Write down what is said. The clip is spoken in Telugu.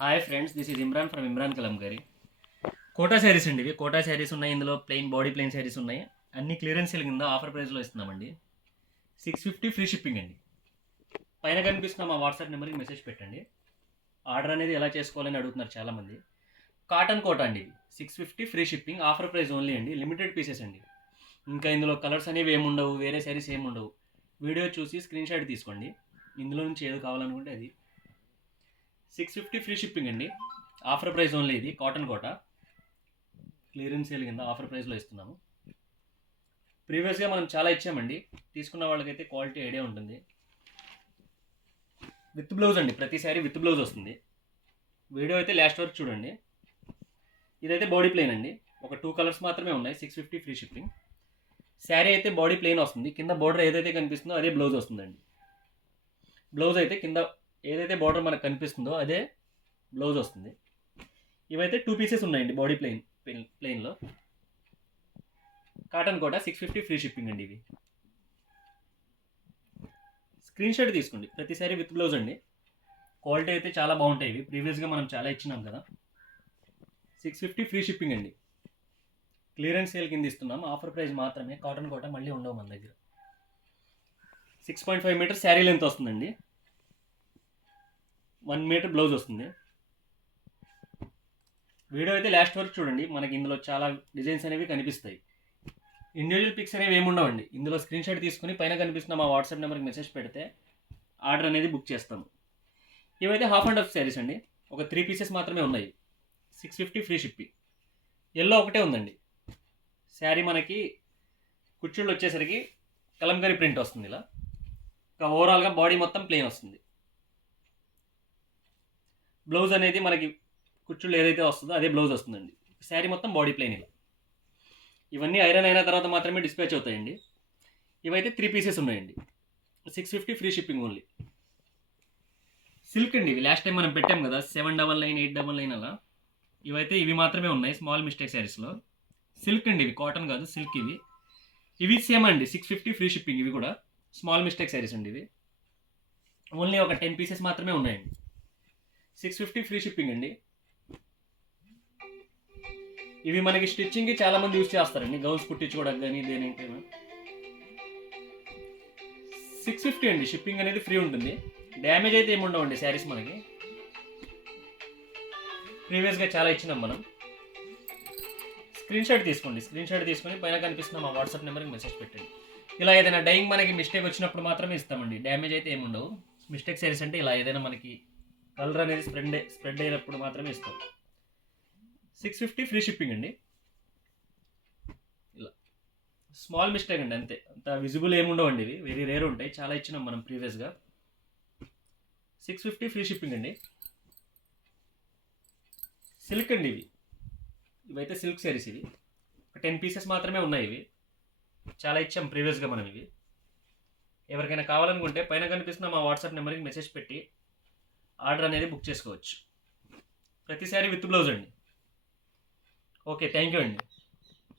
Hi friends, this is Imran from Imran Kalamkari. Kota saris అండి. ఇవి కోటా శారీస్ ఉన్నాయి. ఇందులో ప్లెయిన్ శారీస్ ఉన్నాయి. అన్ని క్లియరెన్స్ సేల్ కింద ఆఫర్ ప్రైస్లో ఇస్తున్నామండి. 650 ఫ్రీ షిప్పింగ్ అండి. పైన కనిపిస్తున్న మా వాట్సాప్ నెంబర్కి మెసేజ్ పెట్టండి. ఆర్డర్ అనేది ఎలా చేసుకోవాలని అడుగుతున్నారు చాలామంది. కాటన్ కోటా అండి. ఇది 650 free shipping, offer price only అండి. లిమిటెడ్ పీసెస్ అండి. ఇంకా ఇందులో కలర్స్ అనేవి ఏముండవు, వేరే శారీస్ ఏముండవు. వీడియో చూసి స్క్రీన్ షాట్ తీసుకోండి. ఇందులో నుంచి ఏది కావాలనుకుంటే అది. 650 ఫ్రీ షిప్పింగ్ అండి. Offer price only. ఇది కాటన్ కోట క్లియరెన్స్ సేల్ కింద ఆఫర్ ప్రైస్లో ఇస్తున్నాము. ప్రీవియస్గా మనం చాలా ఇచ్చామండి. తీసుకున్న వాళ్ళకైతే క్వాలిటీ ఐడియా ఉంటుంది. విత్ బ్లౌజ్ అండి. ప్రతి శారీ విత్ బ్లౌజ్ వస్తుంది. వీడియో అయితే లాస్ట్ వరకు చూడండి. ఇదైతే బాడీ ప్లెయిన్ అండి. ఒక 2 కలర్స్ మాత్రమే ఉన్నాయి. 650 ఫ్రీ షిప్పింగ్. శారీ అయితే బాడీ ప్లెయిన్ వస్తుంది. కింద బార్డర్ ఏదైతే కనిపిస్తుందో అదే బ్లౌజ్ వస్తుందండి. బ్లౌజ్ అయితే కింద ఏదైతే బార్డర్ మనకు కనిపిస్తుందో అదే బ్లౌజ్ వస్తుంది. ఇవైతే 2 పీసెస్ ఉన్నాయండి. బాడీ ప్లెయిన్లో కాటన్ కోట 650 ఫ్రీ షిప్పింగ్ అండి. ఇవి స్క్రీన్ షాట్ తీసుకోండి. ప్రతిసారి విత్ బ్లౌజ్ అండి. క్వాలిటీ అయితే చాలా బాగుంటాయి. ఇవి ప్రీవియస్గా మనం చాలా ఇచ్చినాం కదా. 650 ఫ్రీ షిప్పింగ్ అండి. క్లియరెన్స్ సేల్ కింద ఇస్తున్నాం. ఆఫర్ ప్రైస్ మాత్రమే. కాటన్ కోట మళ్ళీ ఉండవు మన దగ్గర. 6.5 మీటర్ శారీ లెంత్ వస్తుందండి. 1 మీటర్ బ్లౌజ్ వస్తుంది. వీడియో అయితే లాస్ట్ వరకు చూడండి. మనకి ఇందులో చాలా డిజైన్స్ అనేవి కనిపిస్తాయి. ఇండివిజువల్ పిక్స్ అనేవి ఏముండవండి. ఇందులో స్క్రీన్ షాట్ తీసుకుని పైన కనిపిస్తున్న మా వాట్సాప్ నెంబర్కి మెసేజ్ పెడితే ఆర్డర్ అనేది బుక్ చేస్తాము. ఇవైతే హాఫ్ అండ్ హాఫ్ శారీస్ అండి. ఒక 3 పీసెస్ మాత్రమే ఉన్నాయి. 650 ఫ్రీ షిప్పింగ్. ఎల్లో ఒకటే ఉందండి. శారీ మనకి కుచ్చుళ్ళు వచ్చేసరికి కలంకరీ ప్రింట్ వస్తుంది. ఇలా ఇంకా ఓవరాల్గా బాడీ మొత్తం ప్లెయిన్ వస్తుంది. బ్లౌజ్ అనేది మనకి కుచ్చుళ్ళు ఏదైతే వస్తుందో అదే బ్లౌజ్ వస్తుందండి. శారీ మొత్తం బాడీ ప్లెయిన్. ఇలా ఇవన్నీ ఐరన్ అయిన తర్వాత మాత్రమే డిస్పాచ్ అవుతాయండి. ఇవైతే 3 పీసెస్ ఉన్నాయండి. 650 ఫ్రీ షిప్పింగ్ ఓన్లీ. సిల్క్ అండి. ఇవి లాస్ట్ టైం మనం పెట్టాం కదా 799, 899 అలా. ఇవి మాత్రమే ఉన్నాయి స్మాల్ మిస్టేక్ శారీస్లో. సిల్క్ అండి. ఇవి కాటన్ కాదు, సిల్క్. ఇవి సేమ్ అండి. 650 ఫ్రీ షిప్పింగ్. ఇవి కూడా స్మాల్ మిస్టేక్ శారీస్ అండి. ఇవి ఓన్లీ ఒక 10 పీసెస్ మాత్రమే ఉన్నాయండి. 650 ఫ్రీ షిప్పింగ్ అండి. ఇవి మనకి స్టిచ్చింగ్కి చాలామంది యూజ్ చేస్తారండి. గౌన్స్ కుట్టించుకోవడానికి కానీ దేనికైనా. 650 అండి. షిప్పింగ్ అనేది ఫ్రీ ఉంటుంది. డ్యామేజ్ అయితే ఏమి ఉండవండి శారీస్ మనకి. ప్రీవియస్గా చాలా ఇచ్చినాం మనం. స్క్రీన్ షాట్ తీసుకోండి. స్క్రీన్ షాట్ తీసుకొని పైన కనిపిస్తున్న మా వాట్సాప్ నెంబర్కి మెసేజ్ పెట్టండి. ఇలా ఏదైనా డైయింగ్ మనకి మిస్టేక్ వచ్చినప్పుడు మాత్రమే ఇస్తామండి. డ్యామేజ్ అయితే ఏమి ఉండవు. మిస్టేక్ శారీస్ అంటే ఇలా ఏదైనా మనకి కలర్ అనేది స్ప్రెడ్ అయినప్పుడు మాత్రమే ఇస్తాం. 650 ఫ్రీ షిప్పింగ్ అండి. ఇలా స్మాల్ మిస్టేక్ అండి, అంతే. అంత విజిబుల్ ఏముండవండి. ఇవి వెరీ రేర్ ఉంటాయి. చాలా ఇచ్చినాం మనం ప్రీవియస్గా. 650 ఫ్రీ షిప్పింగ్ అండి. సిల్క్ అండి. ఇవైతే సిల్క్ శారీస్. ఇవి ఒక 10 పీసెస్ మాత్రమే ఉన్నాయి. ఇవి చాలా ఇచ్చాం ప్రీవియస్గా మనం. ఇవి ఎవరికైనా కావాలనుకుంటే పైన కనిపిస్తున్న మా వాట్సాప్ నెంబర్కి మెసేజ్ పెట్టి ఆర్డర్ అనేది బుక్ చేసుకోవచ్చు. ప్రతి శారీ విత్ బ్లౌజ్ అండి. ఓకే, థ్యాంక్ యూ అండి.